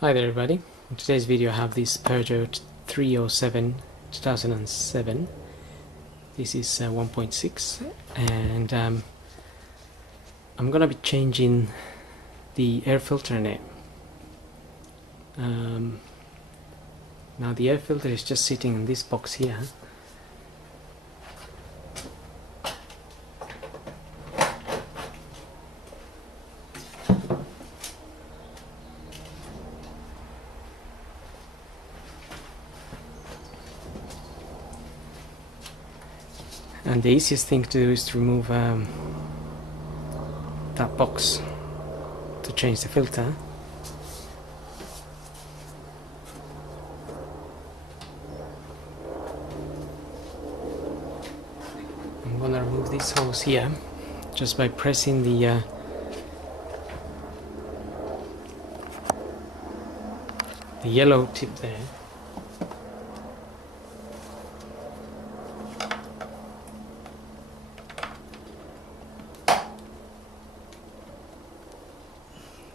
Hi there everybody. In today's video I have this Peugeot 307 2007. This is 1.6 and I'm gonna be changing the air filter in it. Now the air filter is just sitting in this box here. And the easiest thing to do is to remove that box to change the filter. I'm gonna remove these holes here just by pressing the yellow tip there.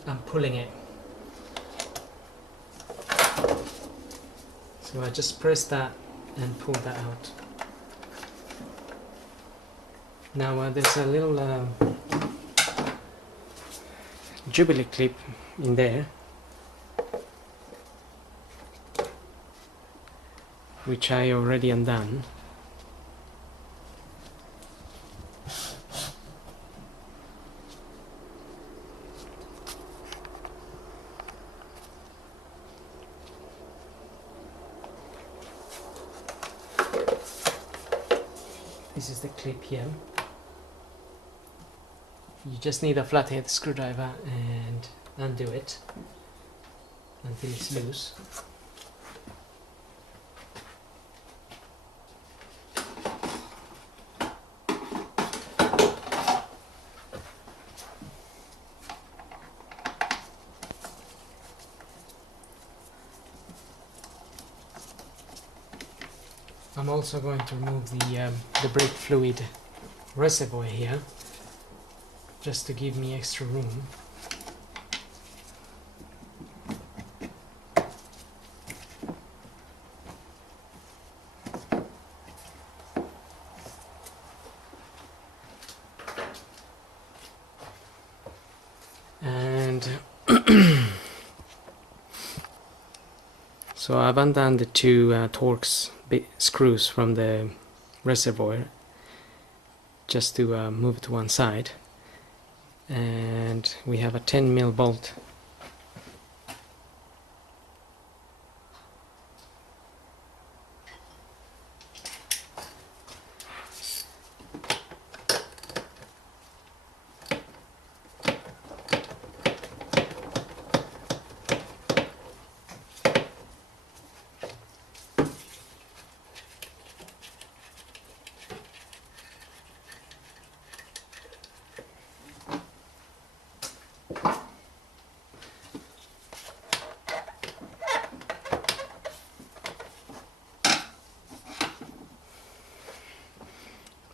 I'm pulling it. So I just press that and pull that out. Now there's a little Jubilee clip in there, which I already undone. This is the clip here. You just need a flathead screwdriver and undo it until it's loose. I'm also going to remove the brake fluid reservoir here, just to give me extra room. And so I've undone the two torx screws from the reservoir just to move it to one side, and we have a 10mm bolt.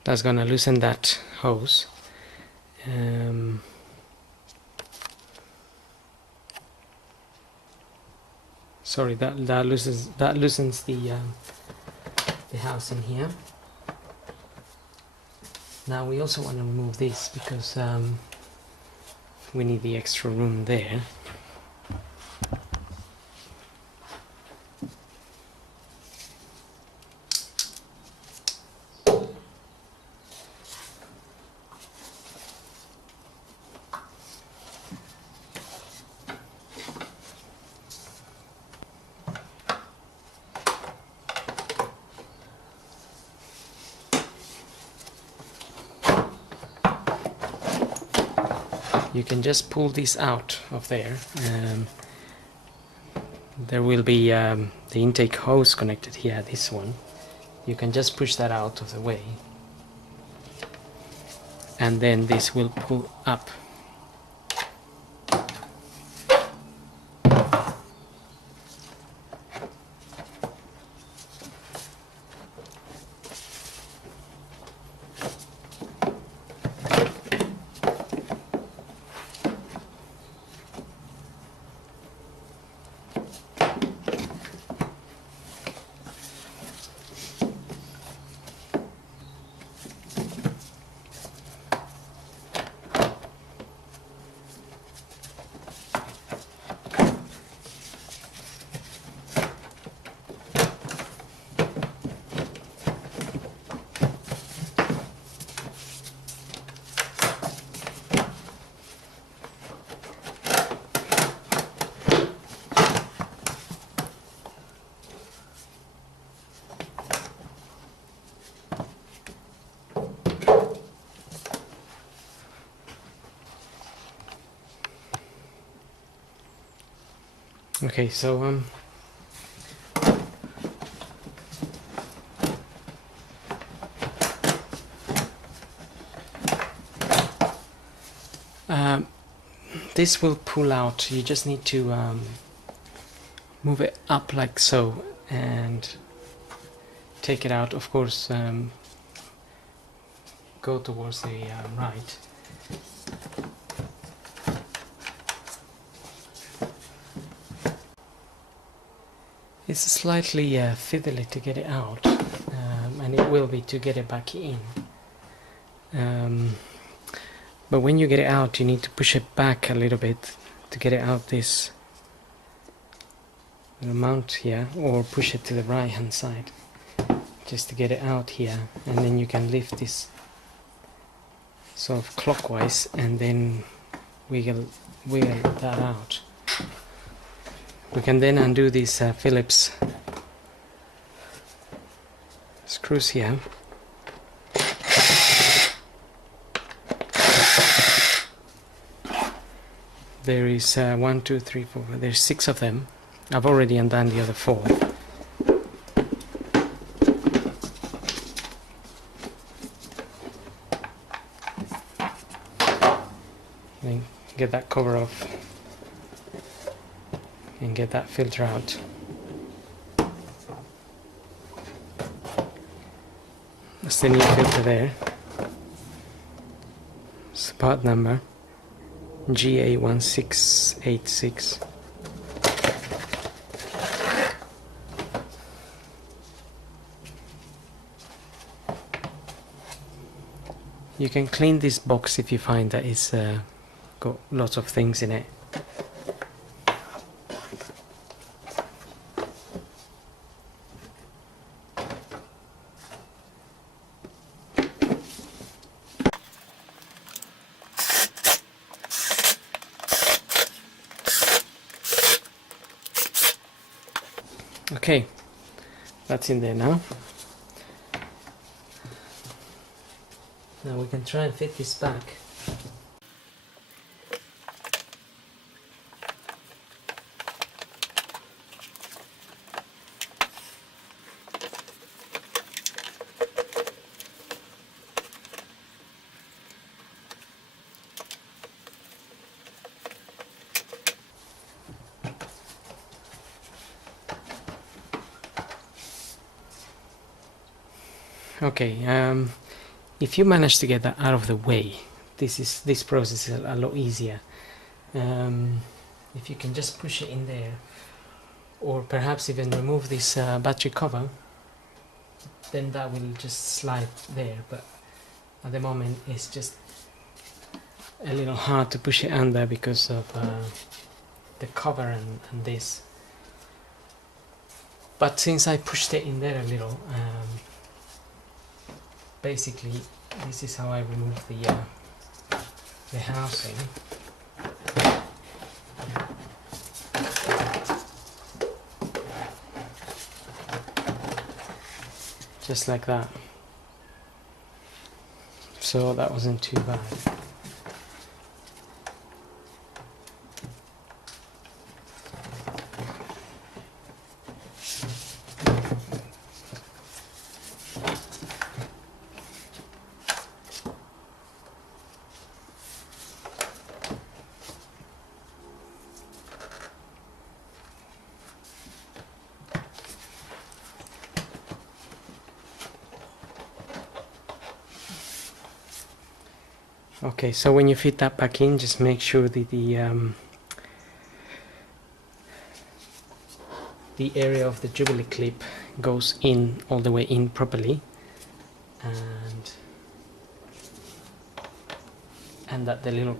That's gonna loosen that hose. Sorry, that loosens the housing here. Now we also want to remove this because we need the extra room there. You can just pull this out of there. There will be the intake hose connected here, this one. You can just push that out of the way, and then this will pull up. Okay, so this will pull out. You just need to move it up like so and take it out. Of course, go towards the right. It's slightly fiddly to get it out, and it will be to get it back in. But when you get it out, you need to push it back a little bit to get it out this mount here, or push it to the right hand side just to get it out here, and then you can lift this sort of clockwise and then wiggle that out. We can then undo these Phillips screws here. There is 1, 2, 3, 4, there's 6 of them. I've already undone the other 4. Then get that cover off and get that filter out. That's the new filter there. It's part number GA1686. You can clean this box if you find that it's got lots of things in it. Okay, that's in there now. Now we can try and fit this back. Okay, if you manage to get that out of the way, this process is a lot easier. If you can just push it in there, or perhaps even remove this battery cover, then that will just slide there. But at the moment it's just a little hard to push it under because of the cover and this. But since I pushed it in there a little, basically this is how I remove the housing. Just like that. So that wasn't too bad. Okay, so when you fit that back in, just make sure that the area of the Jubilee clip goes in all the way in properly, and that the little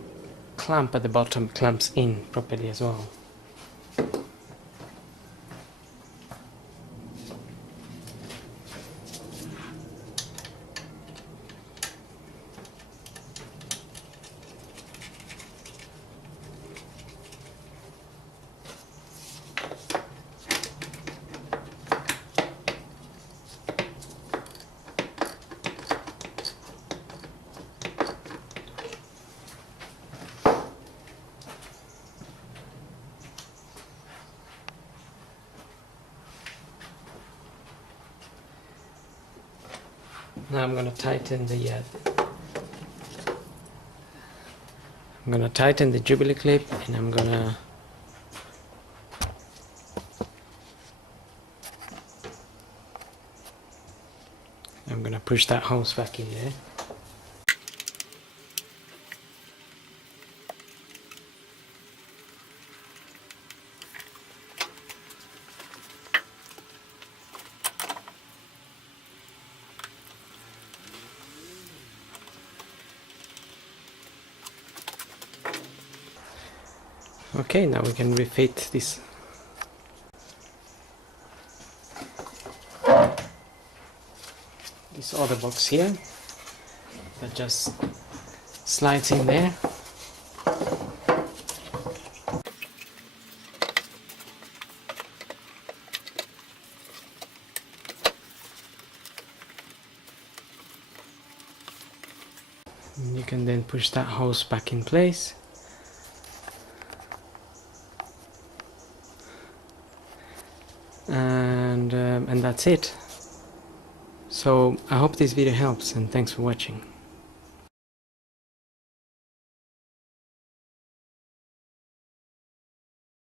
clamp at the bottom clamps in properly as well. Now I'm going to tighten the Jubilee clip, and I'm going to push that hose back in there. Okay, now we can refit this. This other box here that just slides in there. And you can then push that hose back in place. And that's it. So I hope this video helps, and thanks for watching.